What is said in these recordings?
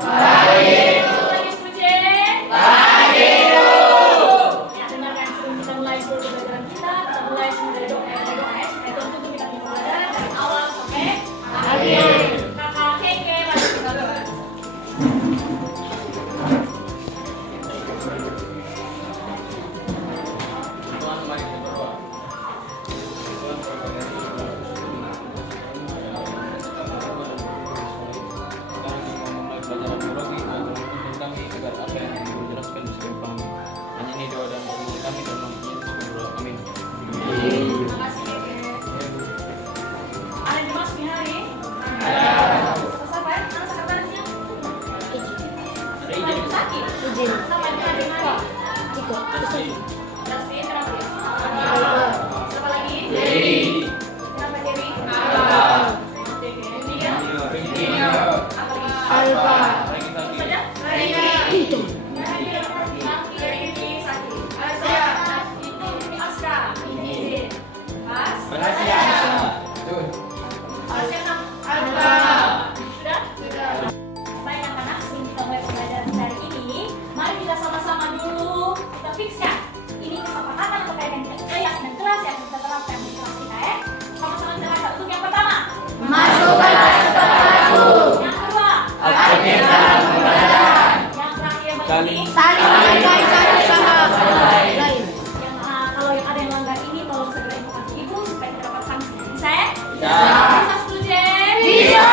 Baik. Lagi setuju? Baik. Ya, dengarkan sebelum kita mulai seluruh pembelajaran kita mulai dari doa S. Itu untuk kita mulai dari awal sampai akhir. Kakak Keke, mari kita doa. Kalau yang ada yang langgar ini tolong segera informasi ibu supaya kita dapat sanksi. Bisa? Bisa setuju? Bisa.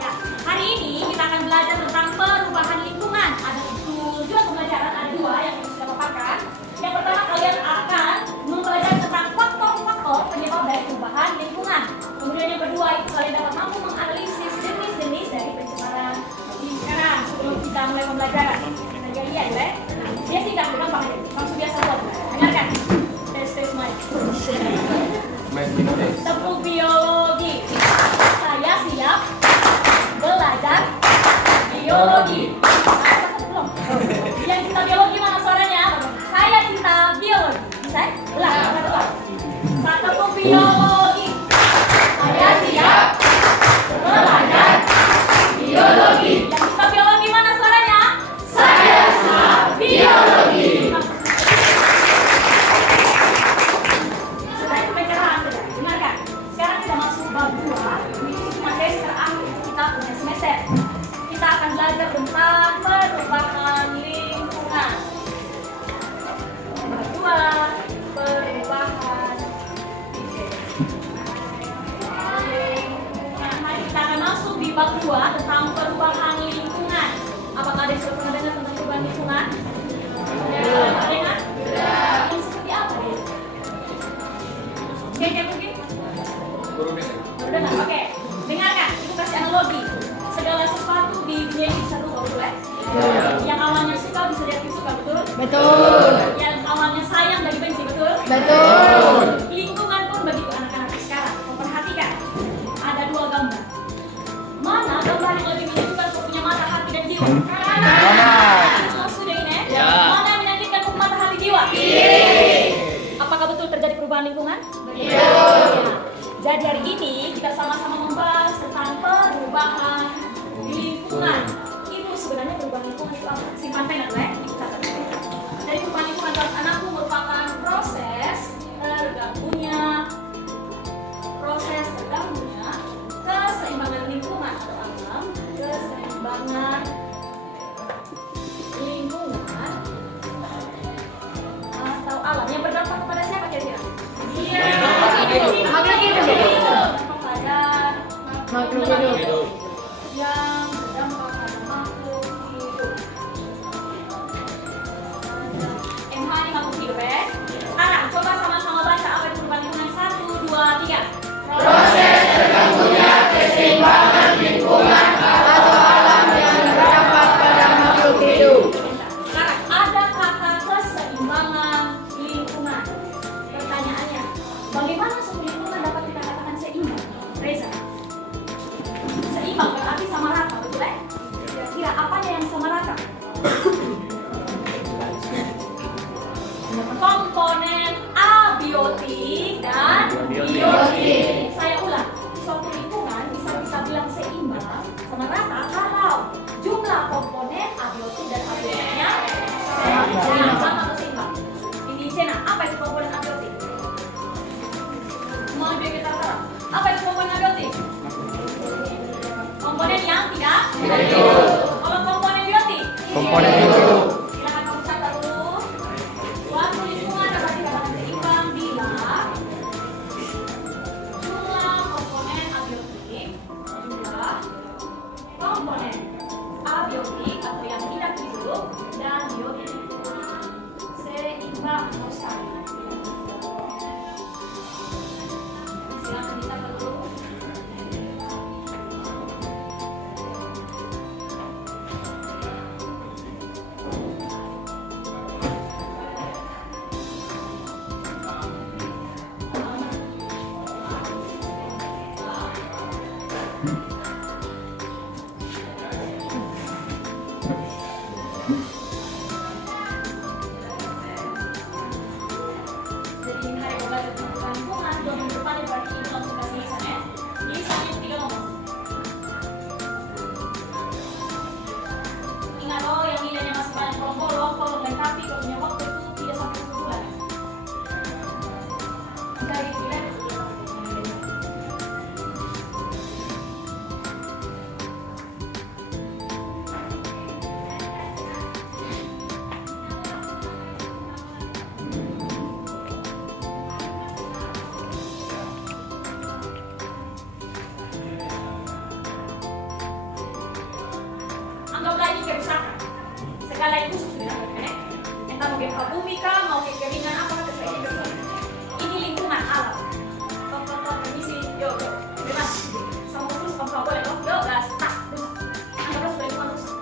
Ya, hari ini kita akan belajar tentang perubahan lingkungan. Ada tujuan pembelajaran, ada dua yang kita sudah paparkan. Yang pertama kalian akan mempelajari tentang faktor-faktor penyebab dari perubahan lingkungan. Kemudian yang kedua itu kalian dapat mampu menganalisis jenis-jenis dari pencemaran lingkungan. Sebelum kita mulai pembelajaran, kita lihat ya. Dia sih tidak gampang aja, langsung biasa buat. Dengarkan. Tes mic. Tepuk biologi. Saya siap belajar biologi. Belum. Yang cinta biologi mana suaranya? Saya cinta biologi. Bisa? Ulang. Tepuk biologi. Saya siap belajar biologi. Yang cinta biologi mana suaranya? Saya siap biologi. Sudah itu pencerahan sudah. Dengarkan. Sekarang kita masuk bab 2. Ini materi terakhir kita punya semester. Kita akan belajar tentang perubahan lingkungan. Bab 2, perubahan lingkungan. Mari kita akan masuk di bab 2 tentang perubahan lingkungan. Apakah ada yang sudah pernah dengar tentang perubahan lingkungan? Dengar? Yang seperti apa ya? Oke, mungkin? Baru dengar? Oke. Dengarkan, itu kasih analogi. Segala sesuatu di dunia ini bisa berubah, betul ya? Yang awalnya suka bisa jadi suka, betul? Betul. Yang awalnya sayang jadi benci, betul? Betul. Lingkungan pun begitu anak-anak sekarang. Memperhatikan, ada dua gambar. Mana gambar yang lebih menunjukkan kau punya mata, hati, dan jiwa? Kanan. Sudah ini ya? Mana yang menyakitkan kau mata, hati, jiwa? Apakah betul terjadi perubahan lingkungan? Betul. Jadi hari ini kita sama-sama membahas tentang perubahan lingkungan. Ibu sebenarnya perubahan lingkungan itu apa? Simpan pena dulu ya. Jadi perubahan lingkungan buat anakku merupakan proses tergabungnya keseimbangan lingkungan atau alam, keseimbangan lingkungan atau alam yang berdampak kepada siapa kira-kira? Kepada makhluk hidup. Yang berdampak pada makhluk hidup. Kalau komponen biotik? Komponen biotik. Silakan kamu catat dulu. Suatu lingkungan dapat dikatakan seimbang bila jumlah komponen abiotik, atau yang tidak hidup dan biotik seimbang atau sekali. Silakan dicatat dulu. Jadi ini hari belajar tentang lingkungan. 2 minggu depan berarti ini langsung kasih lisan ya. Lisannya 3 nomor. Ingat oh yang nilainya masih banyak kolom lengkapi kalau punya waktu itu 3 sampai 10 bulan ya. Dari nilai anggaplah ini kerusakan segala itu sudah ya. Entah mau gempa bumi kah, mau kekeringan apa kah, terserah ini kerusakan. Ini lingkungan alam. Tok permisi, yuk bebas sama terus kamu boleh dong, yuk gas tak rusak. Anggaplah sudah lingkungan rusak.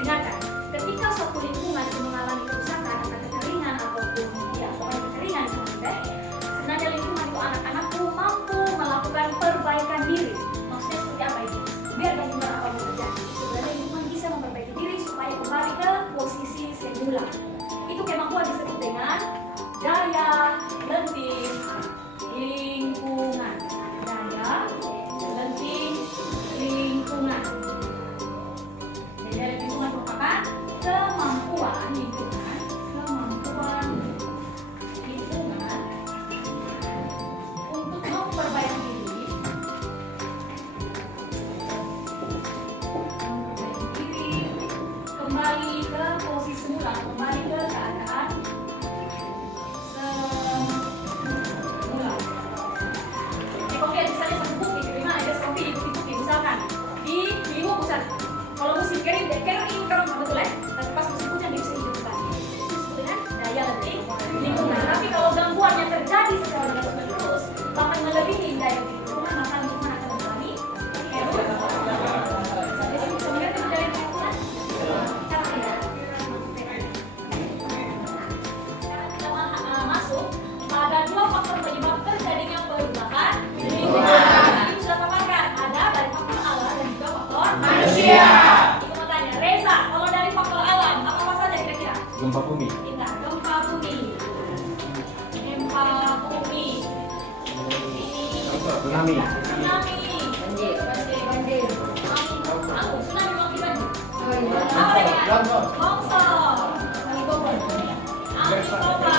Dengarkan, ketika suatu lingkungan itu mengalami kerusakan atau kekeringan ataupun ya pokoknya kekeringan sebenarnya lingkungan itu anak-anakku mampu melakukan perbaikan diri. Maksudnya seperti apa itu? Biar bagaimana apa yang terjadi. Sebenarnya lingkungan bisa memperbaiki diri supaya kembali ke posisi semula. Itu kemampuan disebut dengan daya lenting lingkungan. Daya lenting lingkungan. Jadi daya lenting lingkungan merupakan kemampuan lingkungan untuk memperbaiki diri. Kembali ke posisi semula, kembali ke keadaan semula. Oke, misalnya satu bukti, gimana ada seperti di bukti misalkan di minggu pusat. Kalau musim kering betul ya. Tapi pas musim hujan dia bisa hidup kembali. Itu disebut dengan daya lenting lingkungan. Tapi kalau gangguan yang terjadi secara terus-menerus bahkan melebihi daya lenting lingkungan, maka lingkungan akan mengalami erosi. Jadi bisa mengerti daya lenting lingkungan? Masuk pada 2 faktor penyebab terjadinya perubahan lingkungan. Ini sudah paparkan, ada dari faktor alam dan juga faktor manusia. Itu mau tanya, Reza, kalau dari faktor alam apa saja kira-kira? Gempa bumi. Indah, gempa bumi. Tsunami. Banjir. Tsunami mengakibatkan apa lagi? Longsor. Angin topan.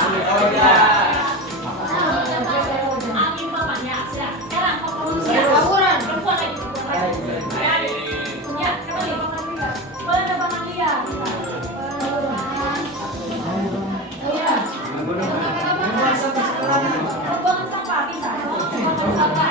Angin topan ya. Sekarang faktor manusia. Perempuan lagi. Ya, kembali. Penerbangan liar. Pembuangan sampah bisa. Pembuangan sampah.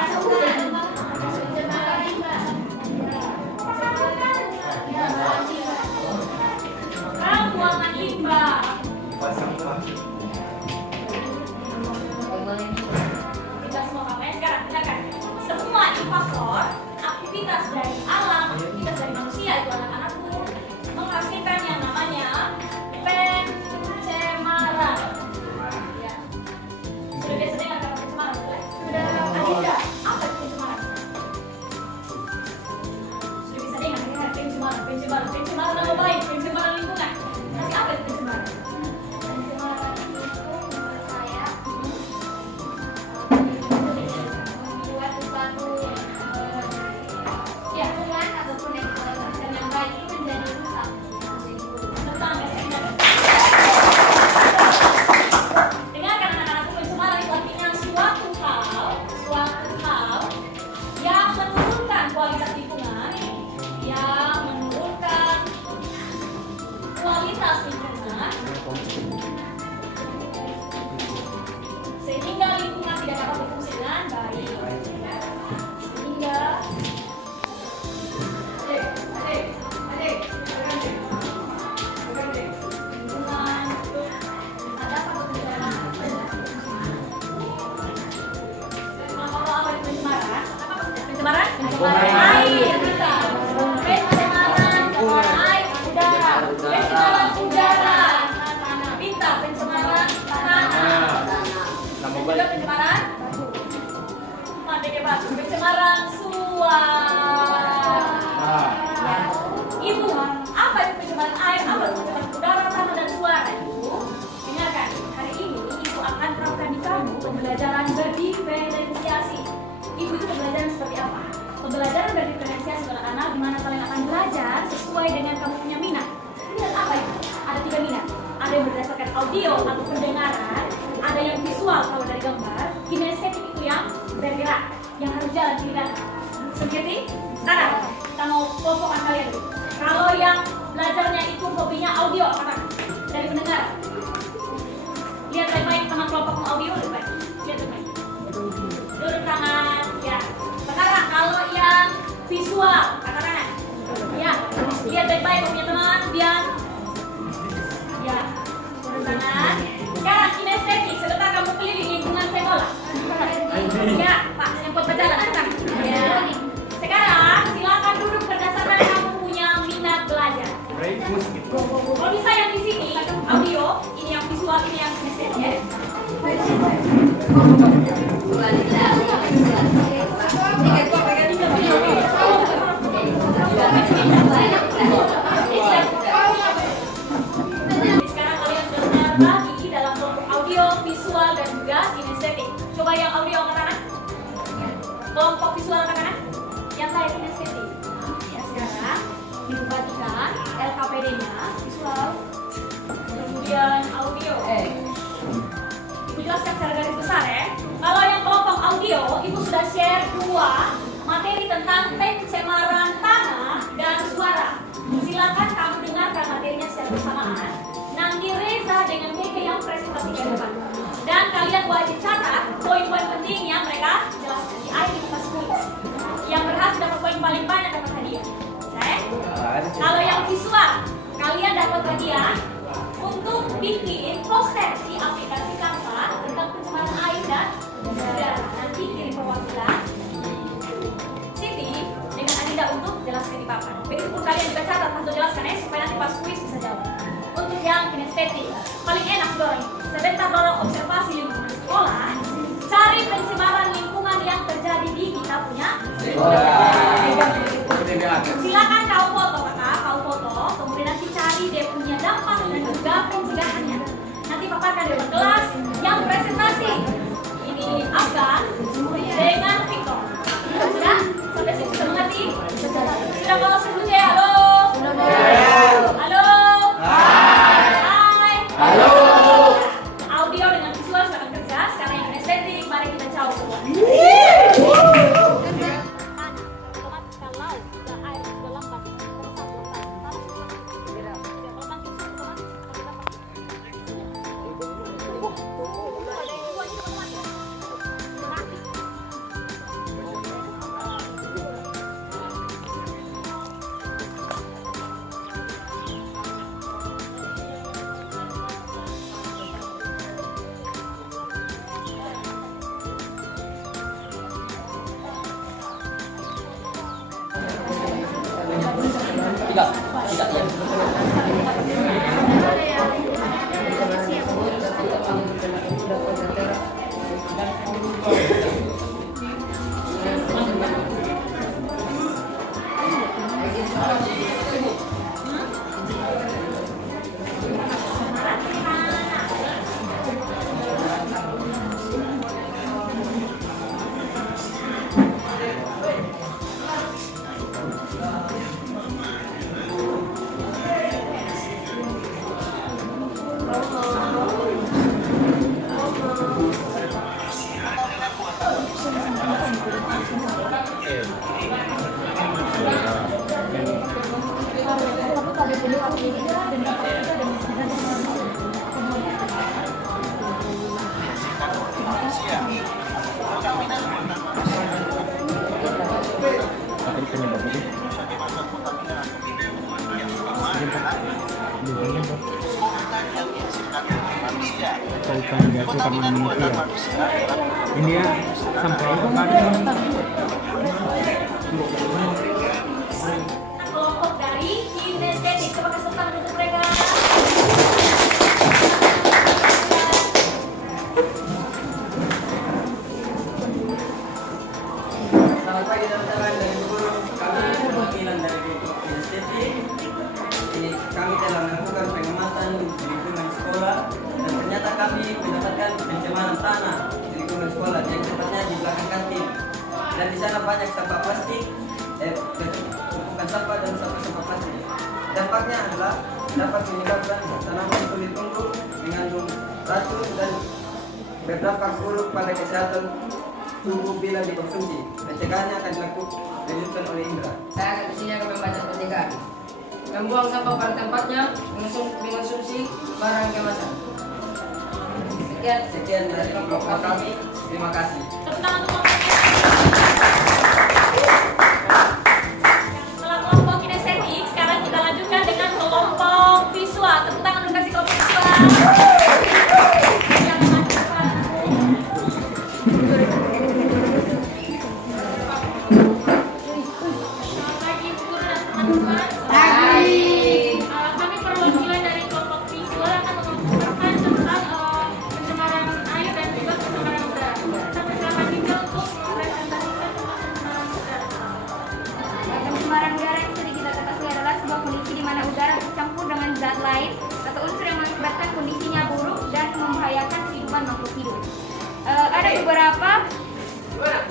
tanah di mana kalian akan belajar sesuai dengan kamu punya minat. Minat apa itu? Ada 3 minat. Ada yang berdasarkan audio atau pendengaran, ada yang visual kalau dari gambar, kinestetik itu yang bergerak, yang harus jalan kiri kanan. Seperti sekarang kita mau kelompokkan kalian dulu. Kalau yang belajarnya itu hobinya audio, apa? Dari pendengaran. Lihat baik-baik teman kelompokmu audio, lihat baik. Lihat baik-baik. Duduk tangan, ya. Sekarang kalau yang visual, kata kanan. Ya, lihat baik-baik punya teman, diam. Ya, turun tangan. Sekarang kinestetik, sebentar kamu keliling lingkungan sekolah. Ya, Pak, sempat berjalan sekarang. Ya. Sekarang silakan duduk berdasarkan kamu punya minat belajar. Kalau bisa yang di sini audio, ini yang visual, ini yang kinestetik ya. Sekarang kalian sudah terbagi dalam kelompok audio, visual, dan juga kinestetik. Coba yang audio angkat tangan. Kelompok visual angkat tangan. Yang saya kinestetik. Ya, sekarang dibagikan LKPD-nya visual, kemudian audio. Ibu jelaskan secara garis besar ya. Kalau yang kelompok audio itu sudah share 2 materi tentang pencemaran tanah dan suara. Silakan kamu dengarkan materinya secara bersamaan. Nanti Reza dengan Keke yang presentasi ke depan. Dan kalian wajib catat poin-poin penting yang mereka jelaskan di akhir kelas kuis. Yang berhasil dapat poin paling banyak dapat hadiah. Kalau yang visual, kalian dapat hadiah untuk bikin poster di aplikasi Canva tentang pencemaran air dan udara. Nanti kirim perwakilan Siti dengan Anida untuk jelaskan di papan. Begitupun kalian juga catat untuk jelaskan ya supaya nanti pas kuis bisa jawab. Untuk yang kinestetik, paling enak dorong. Sebentar dorong observasi lingkungan sekolah, cari pencemaran lingkungan yang terjadi di kita punya. Silakan kau foto kakak, kau foto, kemudian nanti cari dia punya dampak dan juga pencegahannya. Nanti paparkan di depan kelas yang presentasi. Ini Afgan dengan Victor. Sudah? Sampai sini sudah mengerti? Sudah kalau sebut ya, halo? Halo? Hai? Halo? Audio dengan visual silakan kerja. Sekarang yang estetik, mari kita jawab semua. India sampai kelompok dari kinestetik, coba kasih tangan untuk mereka. Selamat pagi teman-teman dari guru. Kami perwakilan dari kelompok kinestetik. Ini kami telah melakukan pengamatan di lingkungan sekolah dan ternyata kami mendapatkan pencemaran tanah di lingkungan sekolah yang tepatnya di belakang kantin. Dan di sana banyak sampah plastik, dampaknya adalah dapat menyebabkan tanaman sulit tumbuh, mengandung racun dan berdampak buruk pada kesehatan tubuh bila dikonsumsi. Pencegahannya akan dilakukan oleh Indra. Saya akan kesini akan membaca pencegahan. Membuang sampah pada tempatnya, mengonsumsi barang kemasan. Sekian dari kelompok kami. Terima kasih. Tepuk tangan untuk setelah kelompok kinestetik, sekarang kita lanjutkan dengan kelompok visual. Tepuk tangan untuk kasih kelompok visual. Selamat pagi Bu Guru dan teman-teman. Kami perwakilan dari kelompok visual akan mengumpulkan tentang pencemaran air dan juga pencemaran udara. Kita persilakan juga untuk mempresentasikan tentang pencemaran udara. Pencemaran udara yang sering kita ketahui adalah sebuah kondisi di mana udara bercampur dengan zat lain atau unsur yang mengakibatkan kondisinya buruk dan membahayakan kehidupan makhluk hidup. Ada beberapa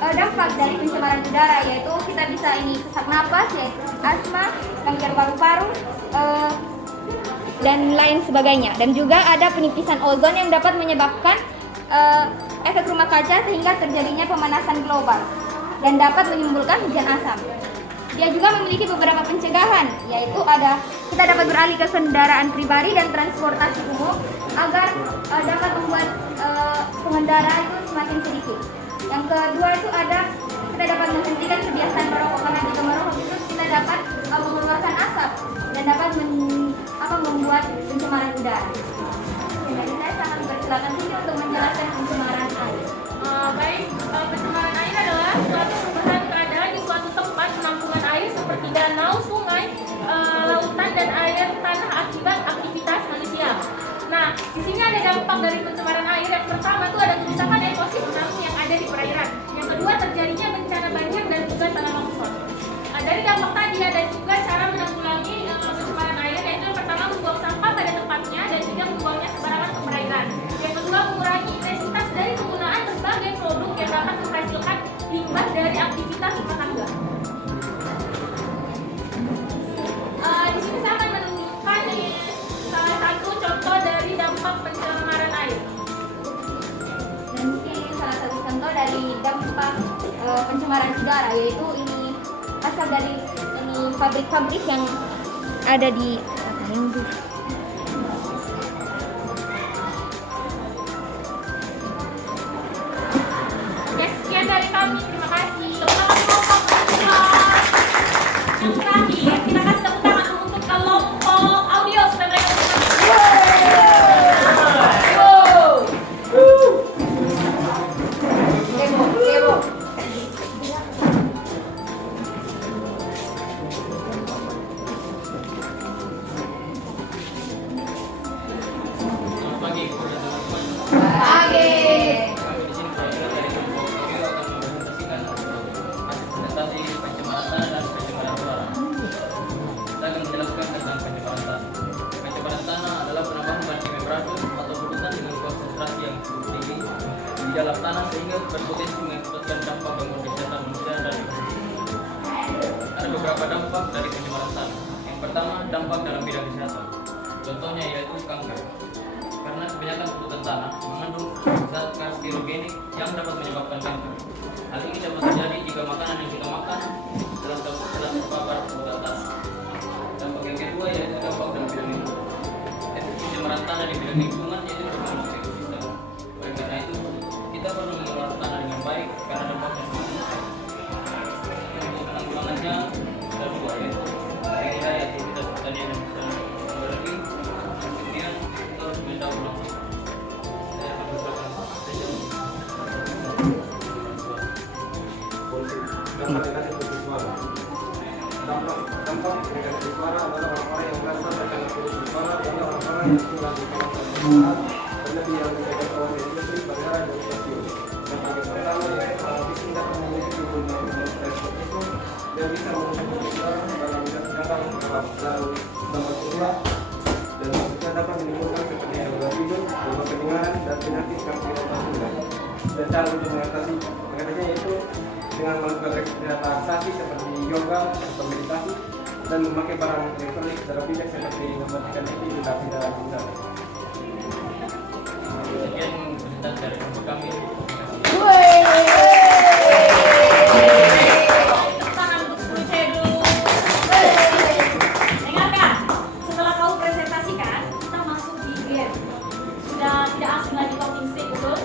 dampak dari pencemaran udara, yaitu kita bisa sesak napas, yaitu asma, kanker paru-paru, dan lain sebagainya. Dan juga ada penipisan ozon yang dapat menyebabkan efek rumah kaca sehingga terjadinya pemanasan global dan dapat menimbulkan hujan asam. Dia juga memiliki beberapa pencegahan, yaitu kita dapat beralih ke kendaraan pribadi dan transportasi umum agar dapat membuat pengendara itu semakin sedikit. Yang kedua itu kita dapat menghentikan kebiasaan merokok, karena jika merokok itu kita dapat mengeluarkan asap dan dapat membuat pencemaran udara. Jadi saya sangat mempersilakan ini untuk menjelaskan pencemaran air. Baik, pencemaran air adalah suatu perubahan keadaan di suatu tempat penampungan air seperti danau, sungai, lautan dan air tanah akibat aktivitas manusia. Nah, di sini ada dampak dari pencemaran air. Yang pertama itu ada kerusakan ekosistem yang ada di perairan. Yang kedua, terjadinya bencana banjir dan juga tanah longsor. Dari dampak tadi ada juga cara menanggulangi pencemaran air, yaitu yang pertama membuang sampah pada tempatnya dan juga membuangnya sembarangan ke perairan. Yang kedua, mengurangi intensitas dari penggunaan berbagai produk yang dapat menghasilkan limbah dari aktivitas rumah tangga. Di sini saya akan menunjukkan salah satu contoh dari dampak pencemaran air. Dan mungkin salah satu contoh dari dampak pencemaran udara, yaitu asal dari pabrik-pabrik yang ada di Ya, sekian dari kami. Terima kasih. Selamat kelompok visual. Yang terakhir, kita kasih tepuk tangan untuk kelompok audio supaya mereka dalam tanah sehingga berpotensi mengakibatkan dampak gangguan kesehatan manusia dan lingkungan. Ada beberapa dampak dari pencemaran tanah. Yang pertama, dampak dalam bidang kesehatan. Contohnya yaitu kanker. Karena kebanyakan polutan tanah mengandung zat karsinogenik yang dapat menyebabkan kanker. Hal ini dapat terjadi jika makanan yang kita makan telah terpapar polutan tanah. Dampak yang kedua yaitu dampak dalam bidang lingkungan. Efek pencemaran tanah di bidang lingkungan yaitu merusak ekosistem. Oleh karena itu, kita perlu mengelola tanah dengan baik karena dampaknya sangat besar. Untuk penanggulangannya ada dua, yaitu menghindari aktivitas pertanian yang berlebih, dan kemudian kita harus mendaur ulang sampah. Saya akan berbagi dampak negatif virus suara. Dampak negatif suara adalah orang-orang yang merasa terkena virus suara adalah orang-orang yang tinggal di kawasan perusahaan terlebih yang menjaga kawasan industri, bandara dan stasiun. Yang paling pertama yaitu hal bisnis dapat memiliki gunung transport itu dan bisa mengumpulkan suara dalam jangkaan lalu dampak kedua dan juga dapat menimbulkan seperti gangguan tidur, gangguan pendengaran dan penyakit kardiovaskular. Dan cara untuk mengatasinya yaitu dengan melakukan relaksasi seperti yoga atau meditasi dan memakai barang elektronik secara bijak seperti mematikan TV tidak tidak. Sekian berita dari kelompok kami. Tepuk tangan untuk 10 C dulu. Dengarkan, setelah kau presentasikan, kita masuk di game. Sudah tidak asing lagi talking stick, betul?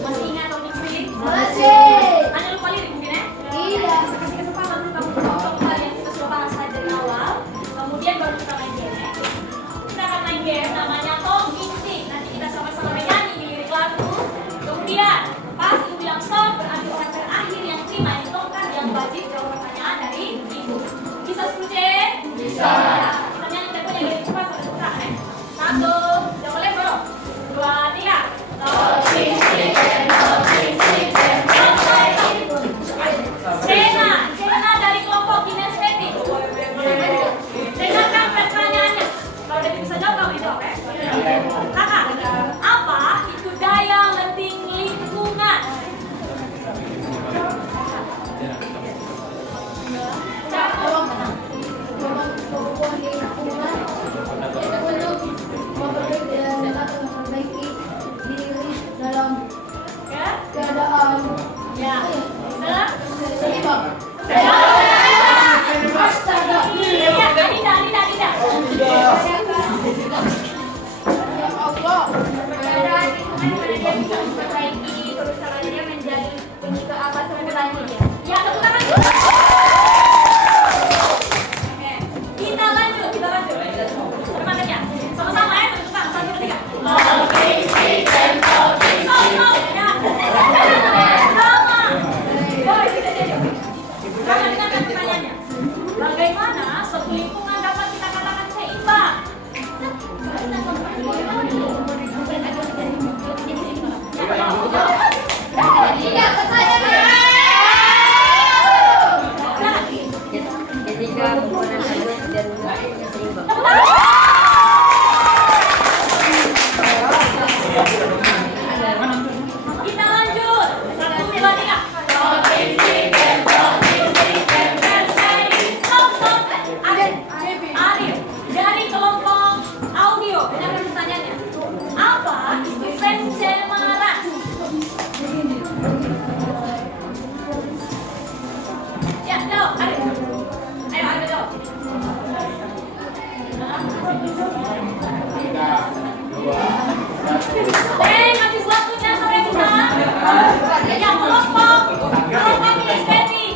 Masih ingat talking stick? Masih. Hanya lupa lirik mungkin ya? Iya. Saya kasih kesempatan untuk kamu menonton hal yang kita sudah bahas tadi dari awal. Kemudian baru kita main game ya. Kita akan main game namanya talking stick. Nanti kita sama-sama menyanyi di lirik lagu. Kemudian pas ibu bilang stop, berarti orang terakhir yang terima ini tongkat yang wajib jawab pertanyaan dari ibu. Bisa 10 C? Bisa. Kita nyanyi temponya dari cepat sampai kurang ya. 1, jangan boleh bro. 2, 3. Talking stick, talking stick, Sena dari kelompok kinestetik. Dengarkan pertanyaannya. Kalau dia bisa jawab, kamu jawab ya. Kakak, apa itu daya lenting lingkungan? Ya? Ya. Kita lanjut. Semangatnya. Sama-sama ya, teman-teman. 1, 2, 3. Sama dengarkan pertanyaannya. Bagaimana suatu lingkungan dapat kita katakan seimbang? Ketika pembuatan harus dan seimbang. Kita lanjut. 1, 2, 3. Arif dari kelompok audio. Dengarkan pertanyaannya. Apa itu pencemaran? Ya, jawab. Arif. Ayo, Arif jawab. Habis waktunya sampai bisa. Ya, kelompok kinestetik.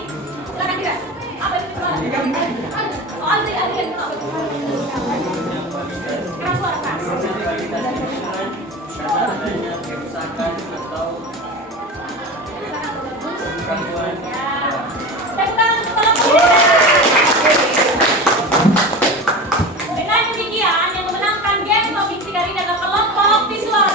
Silakan juga. Apa itu pencemaran? Soal dari Adrian. Keras suara keras. Adanya kerusakan atau gangguan. Ya. Tepuk tangan untuk kelompok. Dengan demikian, yang memenangkan game Talking Stick hari ini adalah kelompok visual.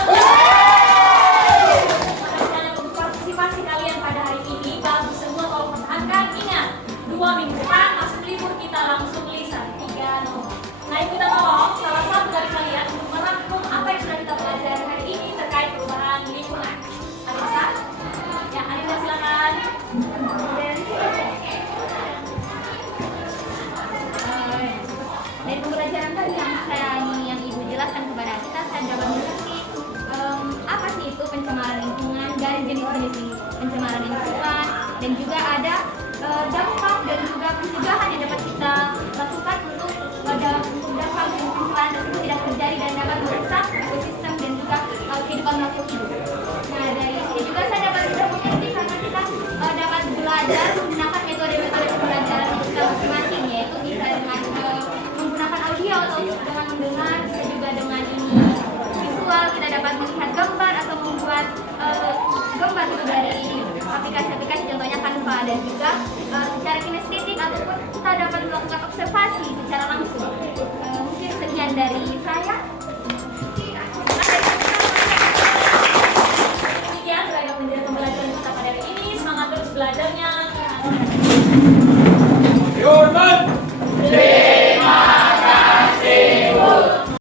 Untuk partisipasi kalian pada hari ini, bagus semua kalau pertahankan. Ingat, 2 minggu depan masuk libur kita langsung lisan 3 nomor. Nah, ibu kita tolong salah satu dari kalian untuk merangkum apa yang sudah kita pelajari hari ini terkait perubahan lingkungan. Anissa? Ya, Anissa silakan. Dari pembelajaran tadi yang ibu jelaskan kepada kita, saya dapat mengerti apa sih itu pencemaran lingkungan dan jenis-jenis pencemaran lingkungan, dan juga ada dampak dan juga pencegahan yang dapat kita lakukan untuk dampak pencemaran tersebut tidak terjadi dan dapat merusak ekosistem dan juga kehidupan makhluk hidup. Nah, dari sini juga saya dapat mengerti karena kita dapat belajar menggunakan metode-metode pembelajaran kita masing-masing, yaitu bisa dengan menggunakan audio atau dengan mendengar, bisa juga dengan visual, kita dapat melihat gambar atau membuat gambar itu dari aplikasi-aplikasi contohnya Canva, dan juga secara kinestetik ataupun kita dapat melakukan observasi secara langsung. Mungkin sekian dari saya.